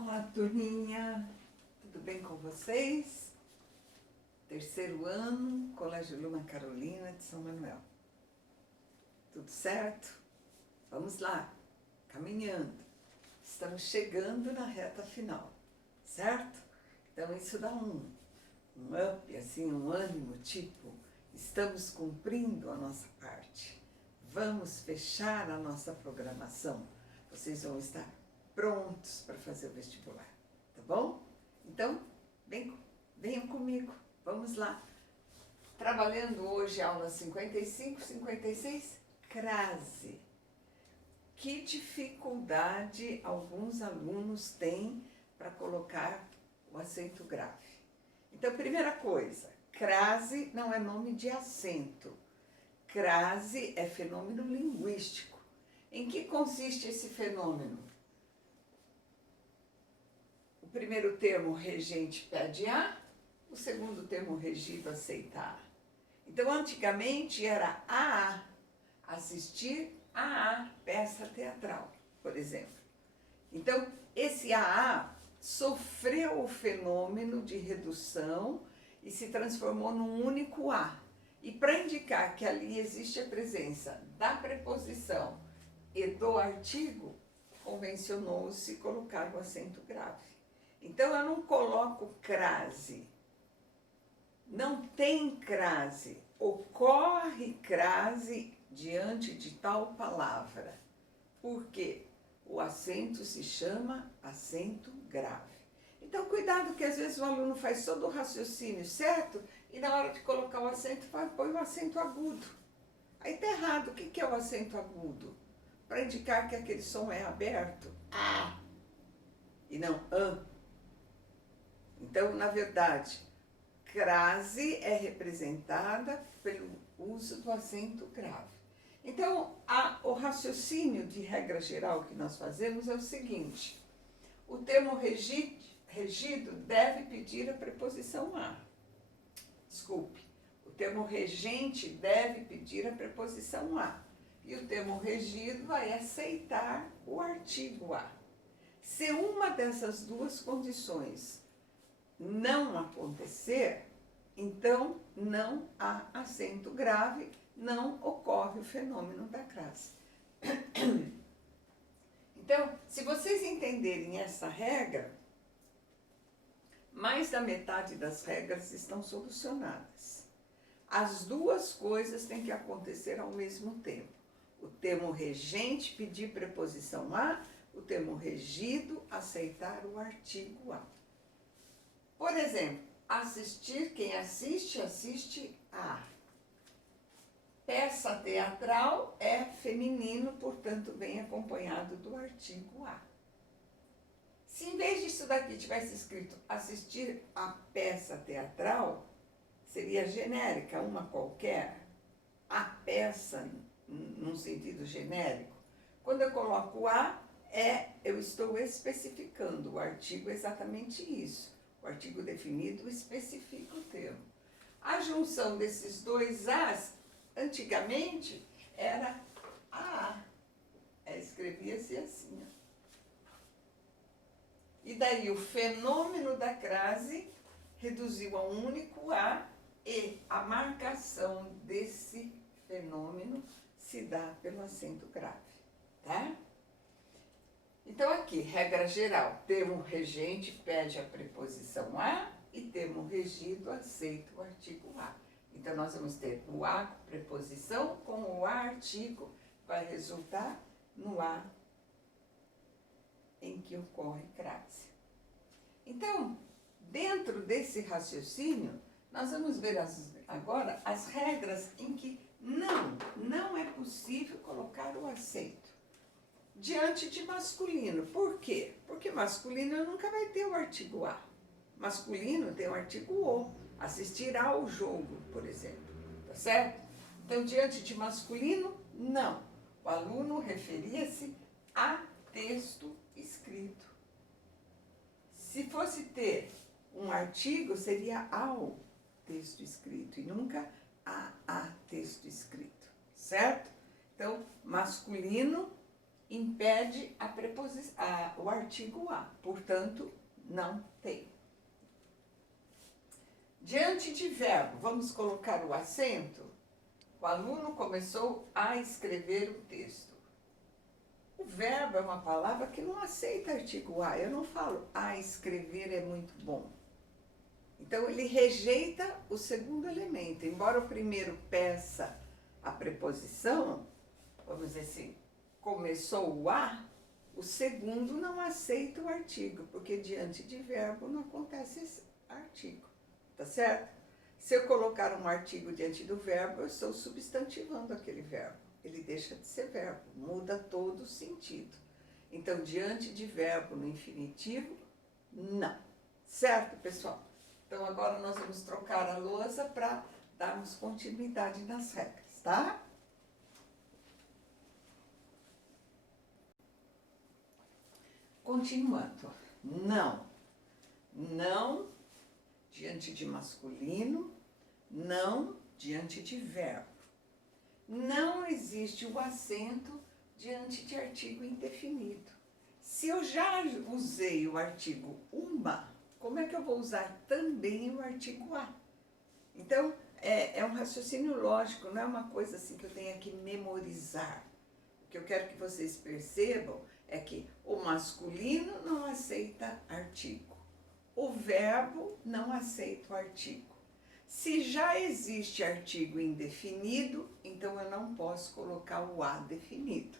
Olá, turminha, tudo bem com vocês? Terceiro ano, Colégio Luma Carolina de São Manuel. Tudo certo? Vamos lá, caminhando. Estamos chegando na reta final, certo? Então isso dá um up, assim, um ânimo, tipo, estamos cumprindo a nossa parte. Vamos fechar a nossa programação. Vocês vão estar prontos para fazer o vestibular, tá bom? Então, venham comigo, vamos lá. Trabalhando hoje aula 55, 56, crase. Que dificuldade alguns alunos têm para colocar o acento grave? Então, primeira coisa, crase não é nome de acento. Crase é fenômeno linguístico. Em que consiste esse fenômeno? O primeiro termo regente pede A, o segundo termo regido aceita A. Então, antigamente era AA, assistir a peça teatral, por exemplo. Então, esse AA sofreu o fenômeno de redução e se transformou num único A. E para indicar que ali existe a presença da preposição e do artigo, convencionou-se colocar o acento grave. Então, eu não coloco crase. Não tem crase. Ocorre crase diante de tal palavra. Por quê? O acento se chama acento grave. Então, cuidado que às vezes o aluno faz todo o raciocínio certo e na hora de colocar o acento, põe o acento agudo. Aí está errado. O que é o acento agudo? Para indicar que aquele som é aberto. A. E não an. Então, na verdade, crase é representada pelo uso do acento grave. Então, o raciocínio de regra geral que nós fazemos é o seguinte: o termo regido deve pedir a preposição a. Desculpe, o termo regente deve pedir a preposição a. E o termo regido vai aceitar o artigo a. Se uma dessas duas condições não acontecer, então não há acento grave, não ocorre o fenômeno da crase. Então, se vocês entenderem essa regra, mais da metade das regras estão solucionadas. As duas coisas têm que acontecer ao mesmo tempo. O termo regente pedir preposição a, o termo regido aceitar o artigo a. Por exemplo, assistir, quem assiste, assiste a. Peça teatral é feminino, portanto, vem acompanhado do artigo a. Se em vez disso daqui tivesse escrito assistir a peça teatral, seria genérica, uma qualquer, a peça, num sentido genérico. Quando eu coloco a, eu estou especificando, o artigo é exatamente isso. O artigo definido especifica o termo. A junção desses dois As, antigamente, era a. Escrevia-se assim. E daí o fenômeno da crase reduziu a um único A e a marcação desse fenômeno se dá pelo acento grave, tá? Então, aqui, regra geral, termo regente pede a preposição a e termo regido aceita o artigo a. Então, nós vamos ter o a preposição com o a artigo, vai resultar no a em que ocorre crase. Então, dentro desse raciocínio, nós vamos ver agora as regras em que não é possível colocar o acento diante de masculino. Por quê? Porque masculino nunca vai ter o artigo a. Masculino tem o artigo o. Assistir ao jogo, por exemplo. Tá certo? Então, diante de masculino, não. O aluno referia-se a texto escrito. Se fosse ter um artigo, seria ao texto escrito e nunca a texto escrito. Certo? Então, masculino impede o artigo a, portanto, não tem. Diante de verbo, vamos colocar o acento. O aluno começou a escrever o texto. O verbo é uma palavra que não aceita artigo a. Eu não falo, escrever é muito bom. Então, ele rejeita o segundo elemento. Embora o primeiro peça a preposição, vamos dizer assim, começou o a, o segundo não aceita o artigo, porque diante de verbo não acontece esse artigo, tá certo? Se eu colocar um artigo diante do verbo, eu estou substantivando aquele verbo. Ele deixa de ser verbo, muda todo o sentido. Então, diante de verbo no infinitivo, não. Certo, pessoal? Então, agora nós vamos trocar a lousa para darmos continuidade nas regras, tá? Continuando. Não. Não diante de masculino, não diante de verbo. Não existe o acento diante de artigo indefinido. Se eu já usei o artigo uma, como é que eu vou usar também o artigo a? Então, é um raciocínio lógico, não é uma coisa assim que eu tenha que memorizar. O que eu quero que vocês percebam é que o masculino não aceita artigo. O verbo não aceita o artigo. Se já existe artigo indefinido, então eu não posso colocar o a definido.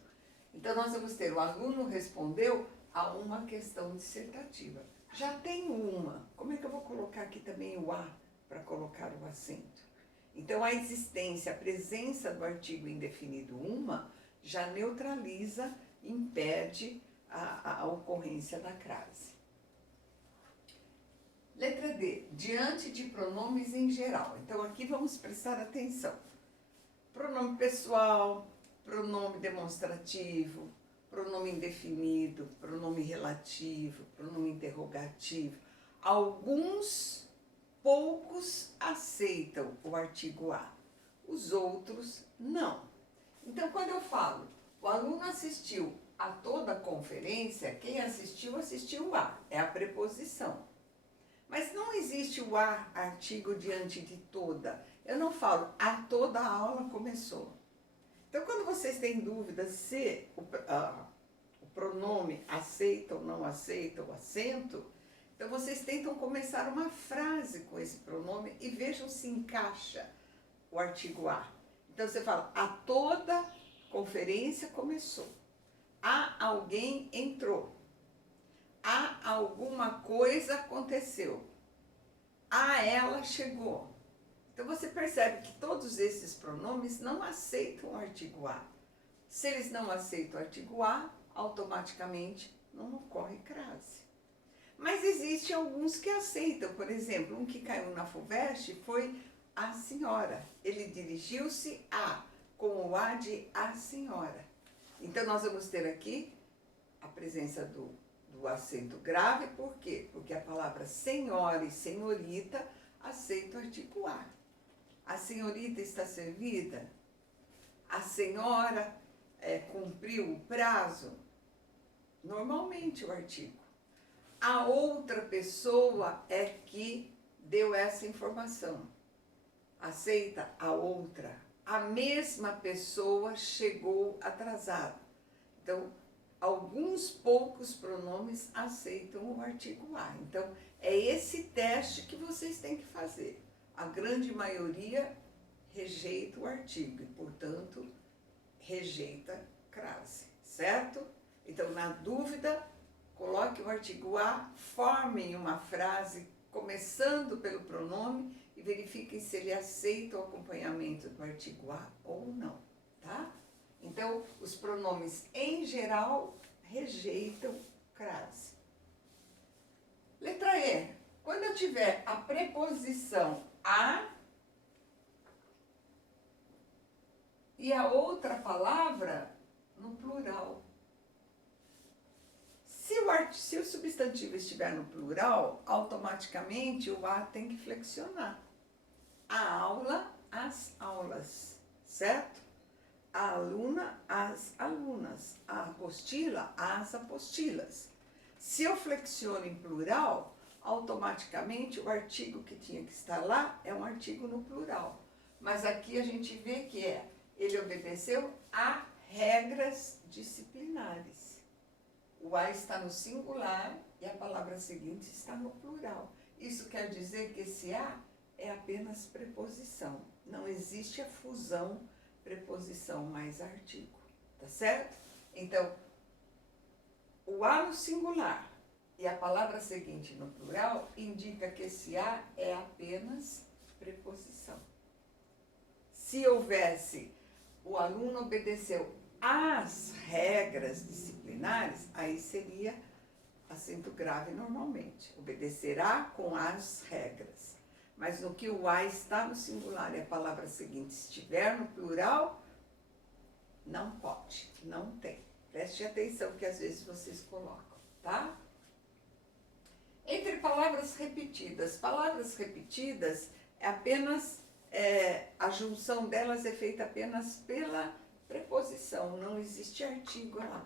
Então, nós vamos ter, o aluno respondeu a uma questão dissertativa. Já tem uma, como é que eu vou colocar aqui também o a para colocar o acento? Então, a existência, a presença do artigo indefinido uma, já neutraliza, impede a ocorrência da crase. Letra D, diante de pronomes em geral. Então, aqui vamos prestar atenção. Pronome pessoal, pronome demonstrativo, pronome indefinido, pronome relativo, pronome interrogativo. Alguns, poucos aceitam o artigo a, os outros não. Então, quando eu falo, o aluno assistiu a toda a conferência, quem assistiu, assistiu a, é a preposição. Mas não existe o a artigo diante de toda. Eu não falo, a toda a aula começou. Então, quando vocês têm dúvida se o pronome aceita ou não aceita o acento, então vocês tentam começar uma frase com esse pronome e vejam se encaixa o artigo a. Então, você fala, a toda conferência começou. A alguém entrou. A alguma coisa aconteceu. A ela chegou. Então, você percebe que todos esses pronomes não aceitam o artigo a. Se eles não aceitam o artigo a, automaticamente não ocorre crase. Mas existem alguns que aceitam. Por exemplo, um que caiu na FUVEST foi a senhora. Ele dirigiu-se a, com o a de a senhora. Então, nós vamos ter aqui a presença do acento grave, por quê? Porque a palavra senhora e senhorita aceita o artigo a. A senhorita está servida? A senhora cumpriu o prazo? Normalmente o artigo. A outra pessoa é que deu essa informação. Aceita a outra. A mesma pessoa chegou atrasada. Então, alguns poucos pronomes aceitam o artigo a. Então, é esse teste que vocês têm que fazer. A grande maioria rejeita o artigo e, portanto, rejeita crase, certo? Então, na dúvida, coloque o artigo a, formem uma frase começando pelo pronome e verifiquem se ele aceita o acompanhamento do artigo a ou não, tá? Então, os pronomes em geral rejeitam crase. Letra E. Quando eu tiver a preposição a e a outra palavra no plural. Se o substantivo estiver no plural, automaticamente o a tem que flexionar. A aula, as aulas, certo? a aluna, as alunas, a apostila, as apostilas. Se eu flexiono em plural, automaticamente o artigo que tinha que estar lá é um artigo no plural. Mas aqui a gente vê que ele obedeceu a regras disciplinares. O a está no singular e a palavra seguinte está no plural. Isso quer dizer que esse a é apenas preposição. Não existe a fusão preposição mais artigo. Tá certo? Então, o a no singular e a palavra seguinte no plural indica que esse a é apenas preposição. Se houvesse, o aluno obedeceu às regras disciplinares, aí seria acento grave normalmente. Obedecerá com as regras. Mas no que o a está no singular e a palavra seguinte estiver no plural, não pode, não tem. Preste atenção que às vezes vocês colocam, tá? Entre palavras repetidas é apenas, a junção delas é feita apenas pela preposição, não existe artigo lá.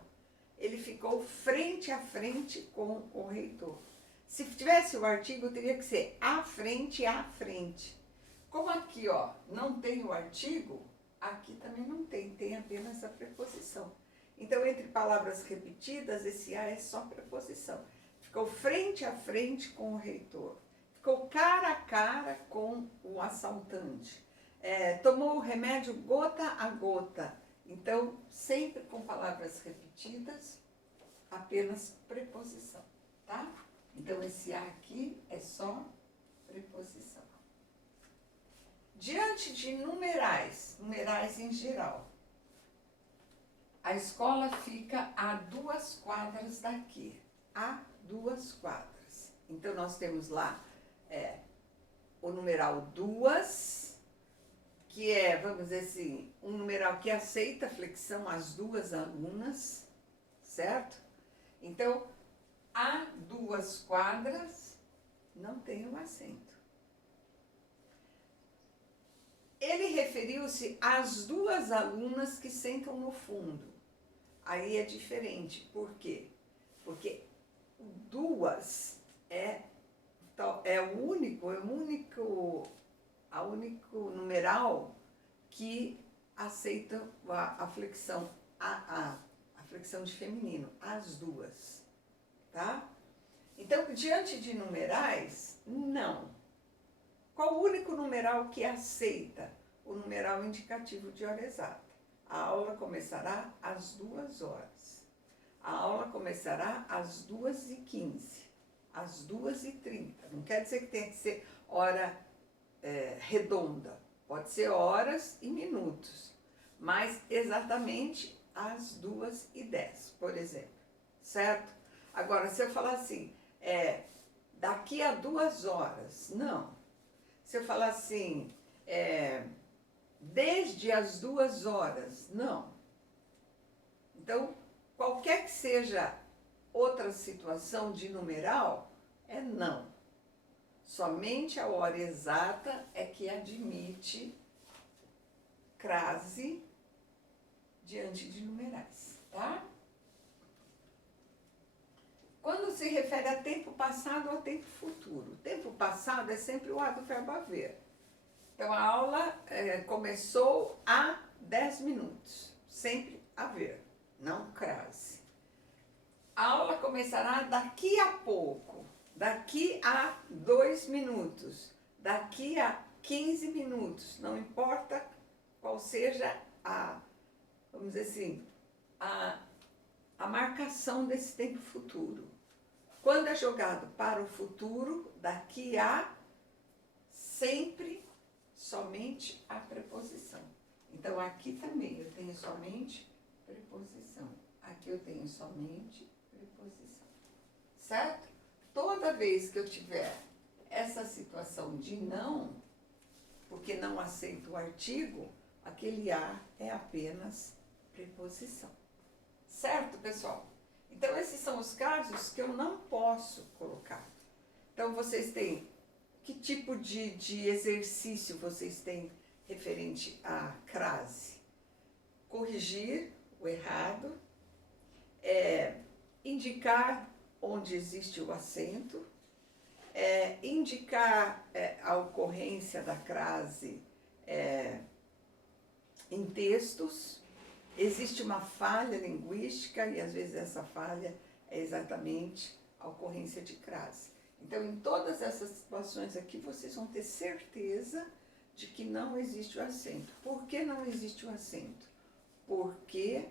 Ele ficou frente a frente com o reitor. Se tivesse o artigo, teria que ser à frente, à frente. Como aqui, ó, não tem o artigo, aqui também não tem, tem apenas a preposição. Então, entre palavras repetidas, esse a é só preposição. Ficou frente a frente com o reitor. Ficou cara a cara com o assaltante. Tomou o remédio gota a gota. Então, sempre com palavras repetidas, apenas preposição, tá? Então, esse a aqui é só preposição. Diante de numerais em geral, a escola fica a 2 quadras daqui, a 2 quadras. Então, nós temos lá o numeral 2, que é, vamos dizer assim, um numeral que aceita a flexão às 2 alunas, certo? Então, a 2 quadras não tem um acento. Ele referiu-se às 2 alunas que sentam no fundo. Aí é diferente. Por quê? Porque 2 é o único numeral que aceita a flexão, a flexão de feminino, as 2, tá? Então, diante de numerais, não. Qual o único numeral que aceita? O numeral indicativo de hora exata. A aula começará às 2 horas. A aula começará às 2h15, às 2h30. Não quer dizer que tem que ser hora redonda. Pode ser horas e minutos, mas exatamente às 2h10, por exemplo, certo? Agora, se eu falar assim, daqui a 2 horas, não. Se eu falar assim, desde as 2 horas, não. Então, qualquer que seja outra situação de numeral, é não. Somente a hora exata é que admite crase diante de numerais, tá? Quando se refere a tempo passado ou tempo futuro, tempo passado é sempre o a do verbo haver. Então, a aula começou há 10 minutos, sempre haver, não crase. A aula começará daqui a pouco, daqui a 2 minutos, daqui a 15 minutos, não importa qual seja vamos dizer assim, a marcação desse tempo futuro. Quando é jogado para o futuro, daqui a, sempre, somente a preposição. Então, aqui também eu tenho somente preposição. Aqui eu tenho somente preposição. Certo? Toda vez que eu tiver essa situação de não, porque não aceito o artigo, aquele a é apenas preposição. Certo, pessoal? Então, esses são os casos que eu não posso colocar. Então, vocês têm, que tipo de exercício vocês têm referente à crase? corrigir o errado, indicar onde existe o acento, indicar a ocorrência da crase em textos. Existe uma falha linguística e às vezes essa falha é exatamente a ocorrência de crase. Então, em todas essas situações aqui, vocês vão ter certeza de que não existe o acento. Por que não existe o acento? Porque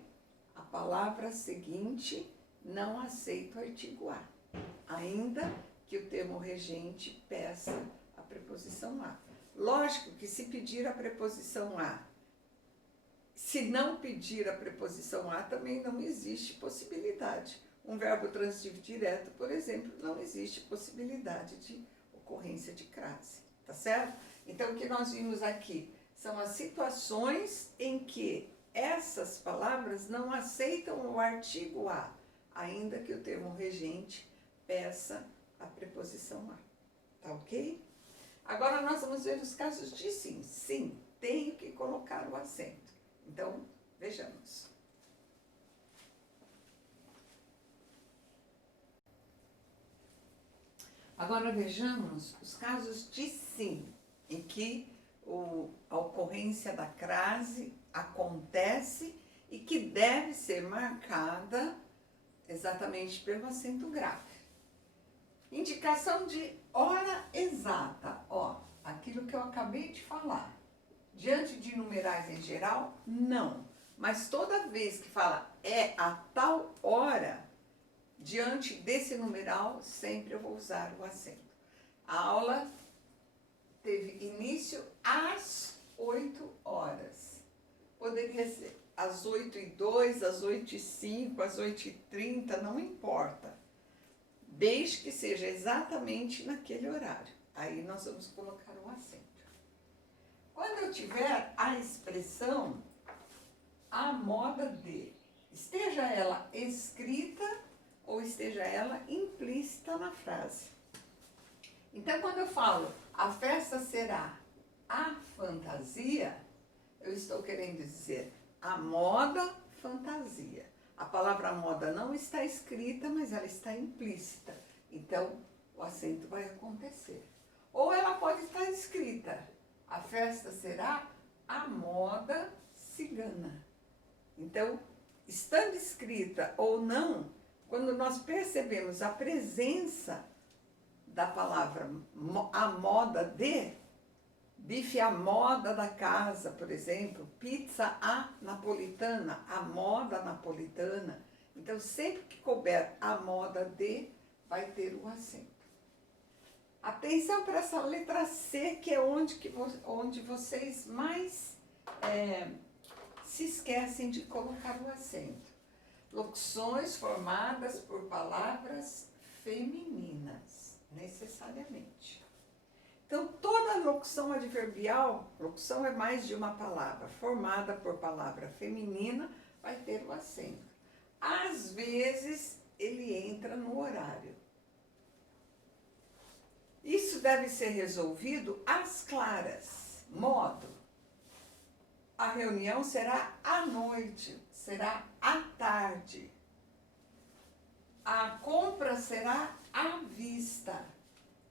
a palavra seguinte não aceita o artigo a, ainda que o termo regente peça a preposição a. Lógico que se pedir a preposição a, se não pedir a preposição a, também não existe possibilidade. Um verbo transitivo direto, por exemplo, não existe possibilidade de ocorrência de crase, tá certo? Então, o que nós vimos aqui são as situações em que essas palavras não aceitam o artigo a, ainda que o termo regente peça a preposição a, tá ok? Agora nós vamos ver os casos de sim. Sim, tenho que colocar o acento. Então, vejamos. Agora vejamos os casos de sim, em que a ocorrência da crase acontece e que deve ser marcada exatamente pelo acento grave. Indicação de hora exata, aquilo que eu acabei de falar. Diante de numerais em geral, não. Mas toda vez que fala é a tal hora, diante desse numeral, sempre eu vou usar o acento. A aula teve início às 8 horas. Poderia ser às 8h02, às 8h05, às 8h30, não importa. Desde que seja exatamente naquele horário. Aí nós vamos colocar o acento. Quando eu tiver a expressão à moda de, esteja ela escrita ou esteja ela implícita na frase. Então, quando eu falo a festa será a fantasia, eu estou querendo dizer a moda fantasia. A palavra moda não está escrita, mas ela está implícita. Então, o acento vai acontecer. Ou ela pode estar escrita. A festa será a moda cigana. Então, estando escrita ou não, quando nós percebemos a presença da palavra a moda de, bife à moda da casa, por exemplo, pizza à napolitana, a moda napolitana. Então, sempre que couber a moda de, vai ter o acento. Atenção para essa letra C, que é onde vocês mais se esquecem de colocar o acento. Locuções formadas por palavras femininas, necessariamente. Então, toda locução adverbial, locução é mais de uma palavra, formada por palavra feminina, vai ter o acento. Às vezes, ele entra no horário. Isso deve ser resolvido às claras. Modo: a reunião será à noite, será à tarde. A compra será à vista.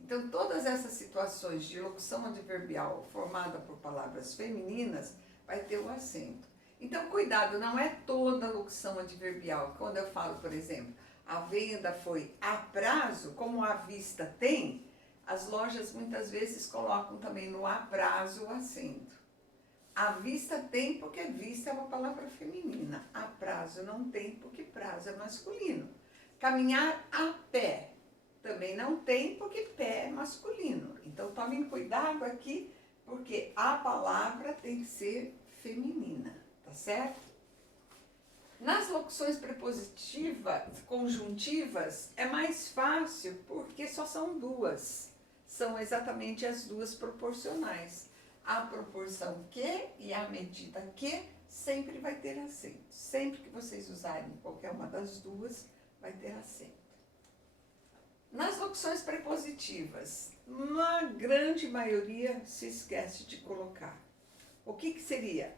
Então, todas essas situações de locução adverbial formada por palavras femininas vai ter o acento. Então, cuidado, não é toda locução adverbial. Quando eu falo, por exemplo, a venda foi a prazo, como a vista tem, as lojas muitas vezes colocam também no a prazo o acento. A vista tem porque vista é uma palavra feminina. A prazo não tem porque prazo é masculino. Caminhar a pé também não tem porque pé é masculino. Então, tomem cuidado aqui, porque a palavra tem que ser feminina, tá certo? Nas locuções prepositivas, conjuntivas, é mais fácil porque só são duas. São exatamente as duas proporcionais. A proporção que e a medida que sempre vai ter acento. Sempre que vocês usarem qualquer uma das duas, vai ter acento. Nas locuções prepositivas, uma grande maioria se esquece de colocar. O que seria?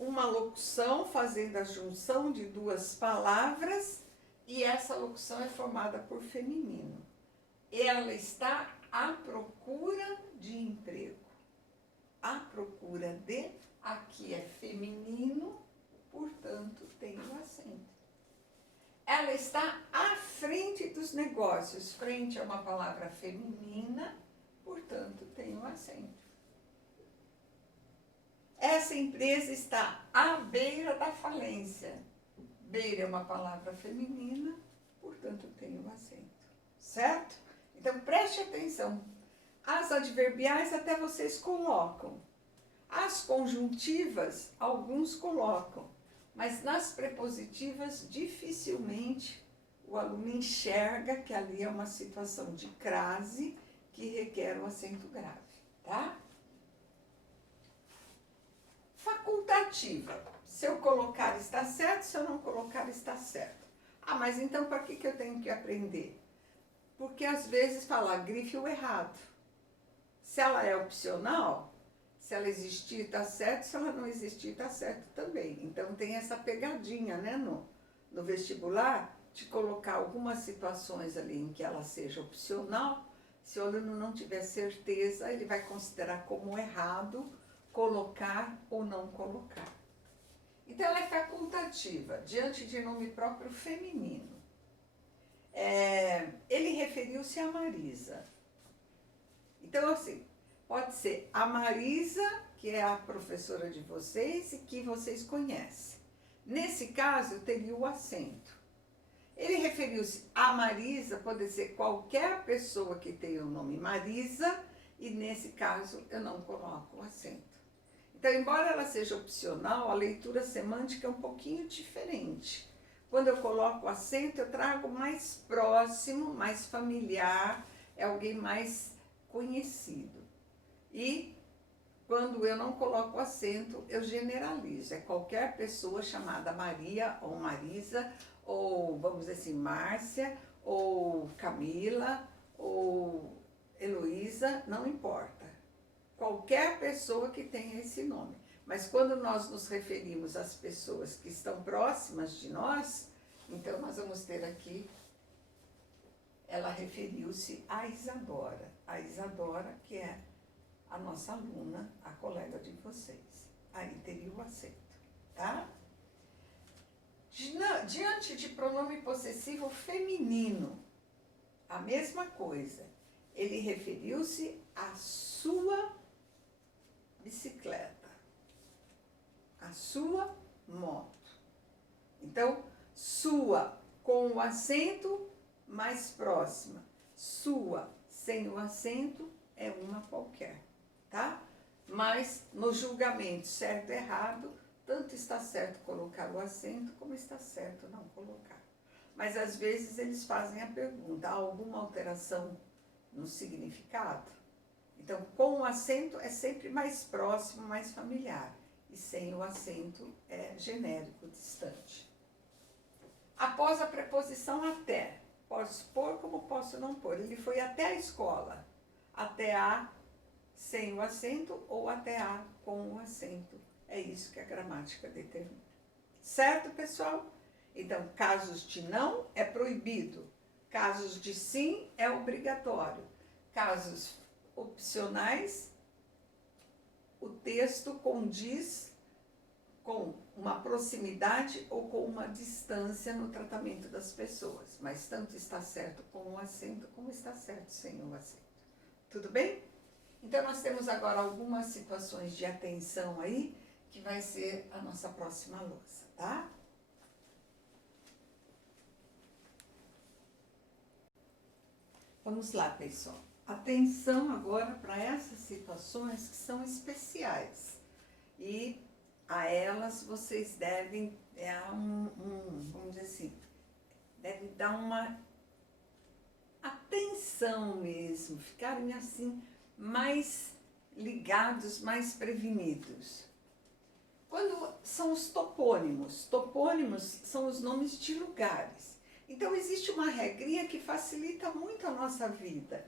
uma locução fazendo a junção de duas palavras e essa locução é formada por feminino. Ela está à procura de emprego. À procura de, aqui é feminino, portanto tem o acento. Ela está à frente dos negócios. Frente é uma palavra feminina, portanto tem o acento. Essa empresa está à beira da falência. Beira é uma palavra feminina, portanto tem o acento. Certo? Então preste atenção. As adverbiais até vocês colocam. As conjuntivas, alguns colocam. Mas nas prepositivas, dificilmente o aluno enxerga que ali é uma situação de crase que requer o acento grave, tá? Facultativa. Se eu colocar está certo, se eu não colocar está certo. Ah, mas então para que eu tenho que aprender? Porque às vezes fala grife o errado. Se ela é opcional, se ela existir está certo, se ela não existir está certo também. Então tem essa pegadinha, né, no vestibular, de colocar algumas situações ali em que ela seja opcional. Se o aluno não tiver certeza, ele vai considerar como errado colocar ou não colocar. Então ela é facultativa, diante de nome próprio feminino. Ele referiu-se a Marisa. Então, assim, pode ser a Marisa, que é a professora de vocês e que vocês conhecem. Nesse caso, teria o acento. Ele referiu-se a Marisa, pode ser qualquer pessoa que tenha o nome Marisa, e nesse caso eu não coloco o acento. Então, embora ela seja opcional, a leitura semântica é um pouquinho diferente. Quando eu coloco o acento, eu trago mais próximo, mais familiar, é alguém mais conhecido. E quando eu não coloco o acento, eu generalizo. É qualquer pessoa chamada Maria ou Marisa, ou vamos dizer assim, Márcia, ou Camila, ou Heloísa, não importa. Qualquer pessoa que tenha esse nome. Mas quando nós nos referimos às pessoas que estão próximas de nós, então nós vamos ter aqui, ela referiu-se a Isadora. A Isadora, que é a nossa aluna, a colega de vocês. Aí teria o acento, tá? Diante de pronome possessivo feminino, a mesma coisa. Ele referiu-se à sua bicicleta, a sua moto. Então, sua com o acento mais próxima, sua sem o acento é uma qualquer, tá? Mas no julgamento certo e errado, tanto está certo colocar o acento como está certo não colocar. Mas às vezes eles fazem a pergunta, há alguma alteração no significado? Então, com o acento é sempre mais próximo, mais familiar. E sem o acento é genérico, distante. Após a preposição até, posso pôr como posso não pôr. Ele foi até a escola. Até a sem o acento ou até a com o acento. É isso que a gramática determina. Certo, pessoal? Então, casos de não é proibido. Casos de sim é obrigatório. Casos opcionais, o texto condiz com uma proximidade ou com uma distância no tratamento das pessoas, mas tanto está certo com o acento como está certo sem o acento. Tudo bem? Então nós temos agora algumas situações de atenção aí, que vai ser a nossa próxima louça, tá? Vamos lá, pessoal. Atenção agora para essas situações que são especiais. E a elas vocês devem vamos dizer assim, devem dar uma atenção mesmo, ficarem assim mais ligados, mais prevenidos. Quando são os topônimos, topônimos são os nomes de lugares. Então existe uma regrinha que facilita muito a nossa vida.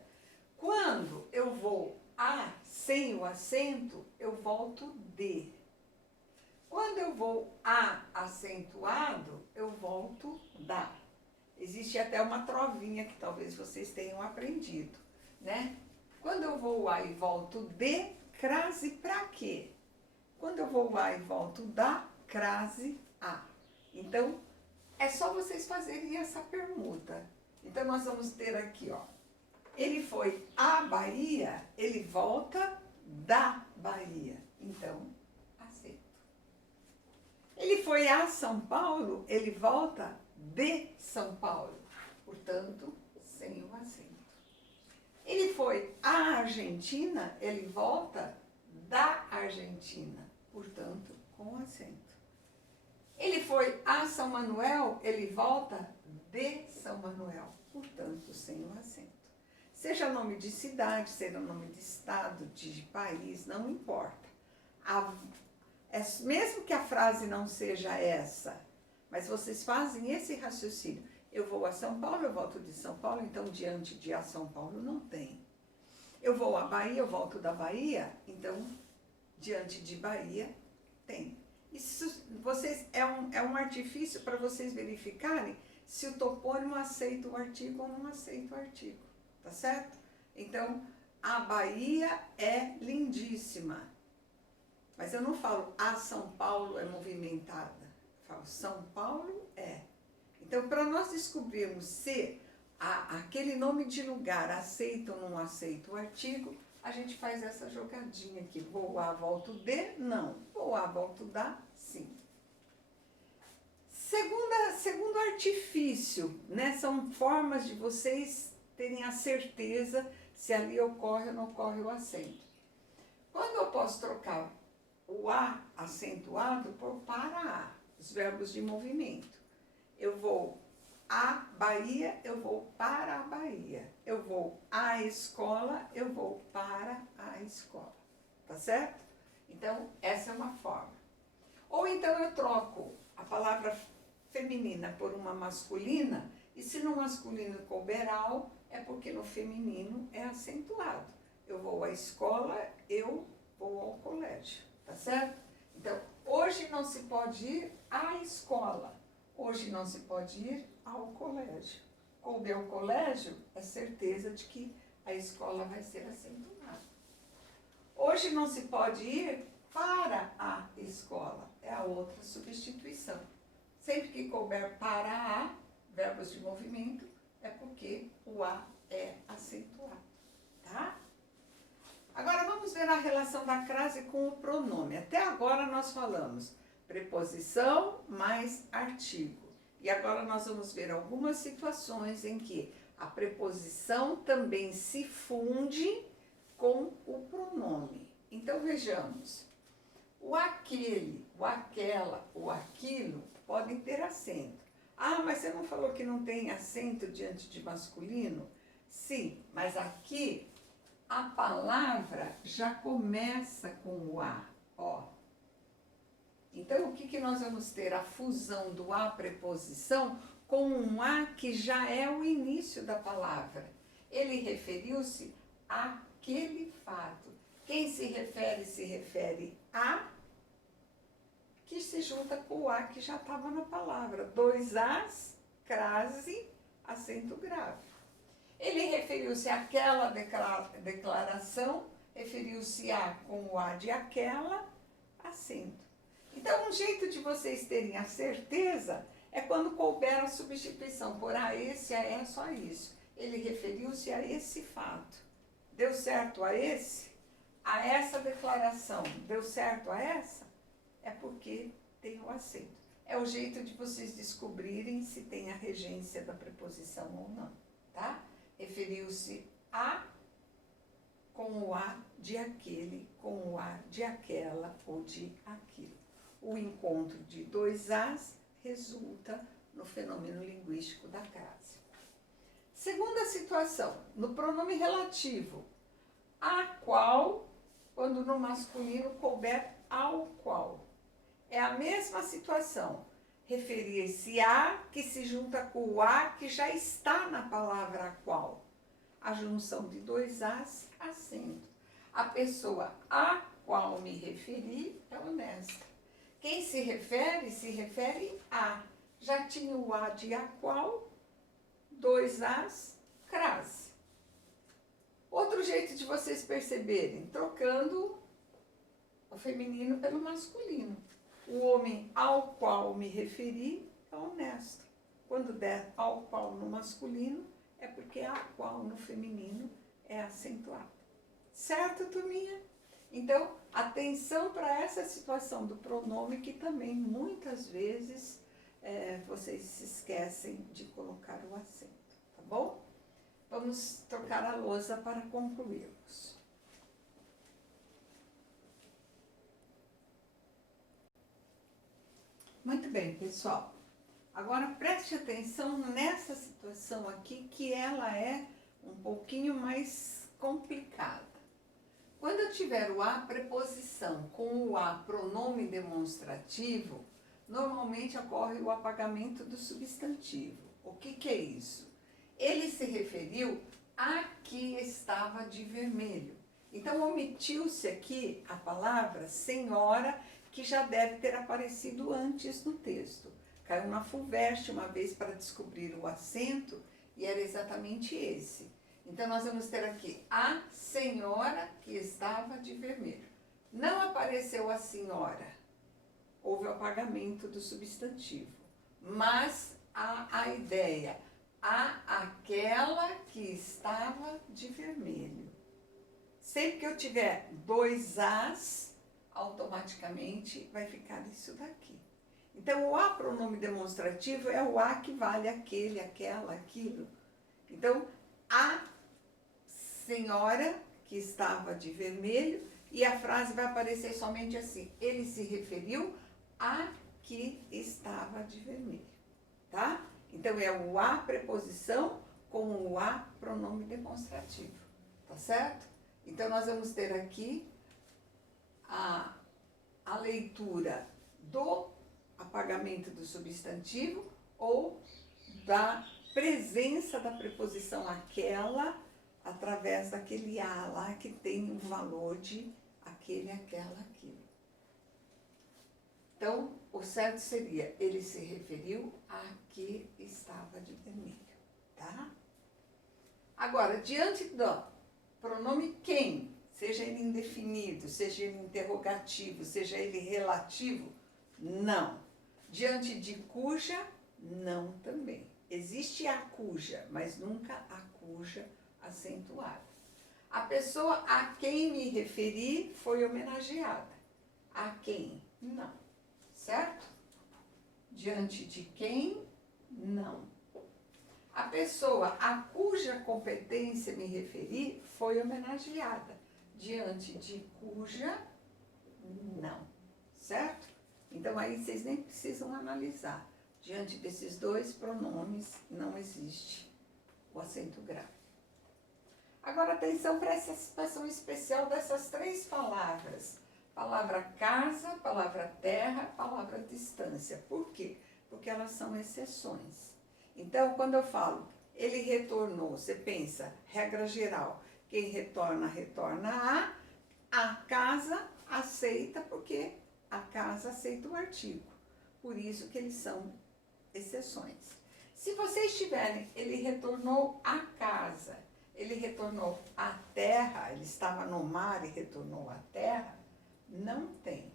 Quando eu vou a sem o acento, eu volto de. Quando eu vou A acentuado, eu volto da. Existe até uma trovinha que talvez vocês tenham aprendido, né? Quando eu vou A e volto D, crase pra quê? Quando eu vou A e volto da, crase A. Então, é só vocês fazerem essa permuta. Então, nós vamos ter aqui, ó. Ele foi à Bahia, ele volta da Bahia. Então, aceito. Ele foi a São Paulo, ele volta de São Paulo. Portanto, sem o acento. Ele foi à Argentina, ele volta da Argentina. Portanto, com acento. Ele foi a São Manuel, ele volta de São Manuel. Portanto, sem o acento. Seja nome de cidade, seja nome de estado, de país, não importa. Mesmo que a frase não seja essa, mas vocês fazem esse raciocínio. Eu vou a São Paulo, eu volto de São Paulo, então diante de a São Paulo não tem. Eu vou à Bahia, eu volto da Bahia, então diante de Bahia tem. Isso vocês, é um artifício para vocês verificarem se o topônimo aceita o artigo ou não aceita o artigo. Tá certo? Então, a Bahia é lindíssima. Mas eu não falo a São Paulo é movimentada. Eu falo São Paulo é. Então, para nós descobrirmos se aquele nome de lugar aceita ou não aceita o artigo, a gente faz essa jogadinha aqui. Vou a, volto de, não. Vou a, volto da, sim. Segundo artifício, né? São formas de vocês terem a certeza se ali ocorre ou não ocorre o acento. Quando eu posso trocar o A acentuado por para A, os verbos de movimento. Eu vou à Bahia, eu vou para a Bahia. Eu vou à escola, eu vou para a escola. Tá certo? Então, essa é uma forma. Ou então eu troco a palavra feminina por uma masculina, e se no masculino couber ao, é porque no feminino é acentuado. Eu vou à escola, eu vou ao colégio, tá certo? Então, hoje não se pode ir à escola, hoje não se pode ir ao colégio. Couber ao colégio, é certeza de que a escola vai ser acentuada. Hoje não se pode ir para a escola, é a outra substituição. Sempre que couber para a, verbos de movimento, é porque o A é acentuado, tá? Agora vamos ver a relação da crase com o pronome. Até agora nós falamos preposição mais artigo. E agora nós vamos ver algumas situações em que a preposição também se funde com o pronome. Então vejamos, o aquele, o aquela, o aquilo podem ter acento. Ah, mas você não falou que não tem acento diante de masculino? Sim, mas aqui a palavra já começa com o A, ó. Então, o que nós vamos ter? A fusão do A preposição com um A que já é o início da palavra. Ele referiu-se àquele fato. Quem se refere a que se junta com o A que já estava na palavra. 2 As, crase, acento grave. Ele referiu-se àquela declaração, referiu-se a com o A de aquela, acento. Então, um jeito de vocês terem a certeza é quando couber a substituição por a esse, a é só isso. Ele referiu-se a esse fato. Deu certo a esse? A essa declaração. Deu certo a essa? É porque tem o acento. É o jeito de vocês descobrirem se tem a regência da preposição ou não, tá? Referiu-se a com o A de aquele, com o A de aquela ou de aquilo. O encontro de 2 As resulta no fenômeno linguístico da crase. Segunda situação, no pronome relativo, a qual, quando no masculino couber ao qual. É a mesma situação, referir-se a que se junta com o a que já está na palavra a qual. A junção de 2 As, acento. A pessoa a qual me referi é honesta. Quem se refere a. Já tinha o a de a qual, 2 as, crase. Outro jeito de vocês perceberem, trocando o feminino pelo masculino. O homem ao qual me referi é honesto. Quando der ao qual no masculino, é porque a qual no feminino é acentuado. Certo, turminha? Então, atenção para essa situação do pronome que também muitas vezes vocês se esquecem de colocar o acento, tá bom? Vamos trocar a lousa para concluirmos. Muito bem, pessoal. Agora preste atenção nessa situação aqui, que ela é um pouquinho mais complicada. Quando eu tiver o a preposição com o a pronome demonstrativo, normalmente ocorre o apagamento do substantivo. O que é isso? Ele se referiu a que estava de vermelho. Então, omitiu-se aqui a palavra senhora, que já deve ter aparecido antes no texto. Caiu na FUVEST uma vez para descobrir o acento e era exatamente esse. Então, nós vamos ter aqui a senhora que estava de vermelho. Não apareceu a senhora, houve o apagamento do substantivo, mas a ideia, aquela que estava de vermelho. Sempre que eu tiver 2 as, automaticamente vai ficar isso daqui. Então, o a pronome demonstrativo é o a que vale aquele, aquela, aquilo. Então, a senhora que estava de vermelho, e a frase vai aparecer somente assim: ele se referiu a que estava de vermelho, tá? Então, é o a preposição com o a pronome demonstrativo, tá certo? Então, nós vamos ter aqui a leitura do apagamento do substantivo ou da presença da preposição aquela através daquele a lá que tem um valor de aquele, aquela, aquilo. Então, o certo seria, ele se referiu a que estava de vermelho, tá? Agora, diante do pronome quem, seja ele indefinido, seja ele interrogativo, seja ele relativo, não. Diante de cuja, não também. Existe a cuja, mas nunca a cuja acentuada. A pessoa a quem me referi foi homenageada. A quem? Não. Certo? Diante de quem? Não. A pessoa a cuja competência me referi foi homenageada. Diante de cuja? Não. Certo? Então, aí vocês nem precisam analisar. Diante desses 2 pronomes, não existe o acento grave. Agora, atenção para essa situação especial dessas 3 palavras. Palavra casa, palavra terra, palavra distância. Por quê? Porque elas são exceções. Então, quando eu falo, ele retornou, você pensa, regra geral, quem retorna, retorna a casa aceita, porque a casa aceita o artigo. Por isso que eles são exceções. Se vocês tiverem, ele retornou à casa, ele retornou à terra, ele estava no mar e retornou à terra, não tem.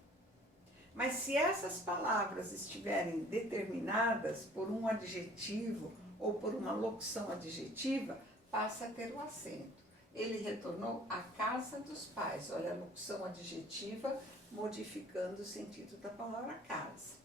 Mas se essas palavras estiverem determinadas por um adjetivo ou por uma locução adjetiva, passa a ter o acento. Ele retornou à casa dos pais. Olha a locução adjetiva modificando o sentido da palavra casa.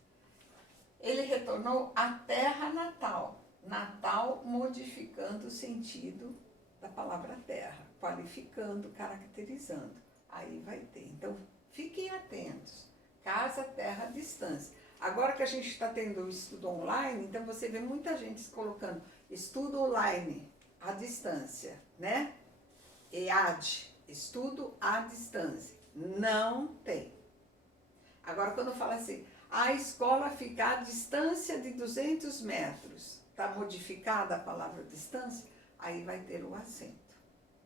Ele retornou à terra natal. Natal modificando o sentido da palavra terra, qualificando, caracterizando. Aí vai ter. Então, fiquem atentos. Casa, terra, distância. Agora que a gente está tendo o estudo online, então você vê muita gente colocando estudo online à distância, né? EAD, estudo à distância. Não tem. Agora, quando fala assim, a escola fica à distância de 200 metros, está modificada a palavra distância, aí vai ter o acento.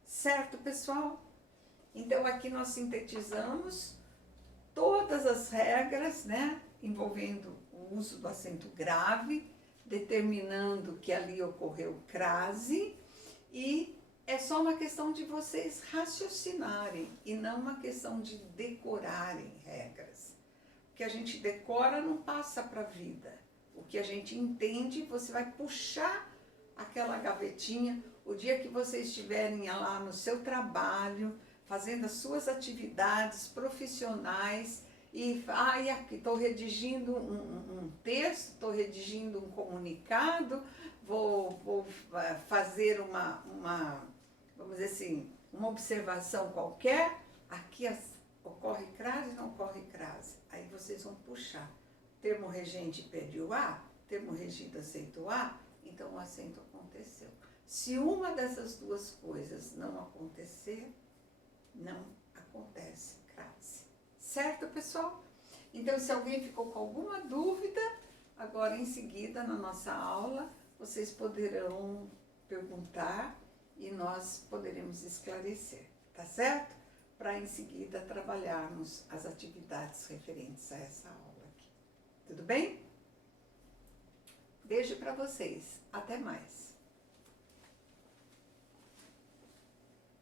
Certo, pessoal? Então, aqui nós sintetizamos todas as regras, né, envolvendo o uso do acento grave, determinando que ali ocorreu crase, e é só uma questão de vocês raciocinarem e não uma questão de decorarem regras. O que a gente decora não passa para a vida. O que a gente entende, você vai puxar aquela gavetinha. O dia que vocês estiverem lá no seu trabalho, fazendo as suas atividades profissionais, e aqui estou redigindo um texto, estou redigindo um comunicado, vou fazer vamos dizer assim, uma observação qualquer, aqui ocorre crase, não ocorre crase. Aí vocês vão puxar. Termo regente pede o A, termo regido aceita o A, então o acento aconteceu. Se uma dessas duas coisas não acontecer, não acontece crase. Certo, pessoal? Então, se alguém ficou com alguma dúvida, agora em seguida, na nossa aula, vocês poderão perguntar e nós poderemos esclarecer, tá certo? Para em seguida trabalharmos as atividades referentes a essa aula aqui. Tudo bem? Beijo para vocês. Até mais.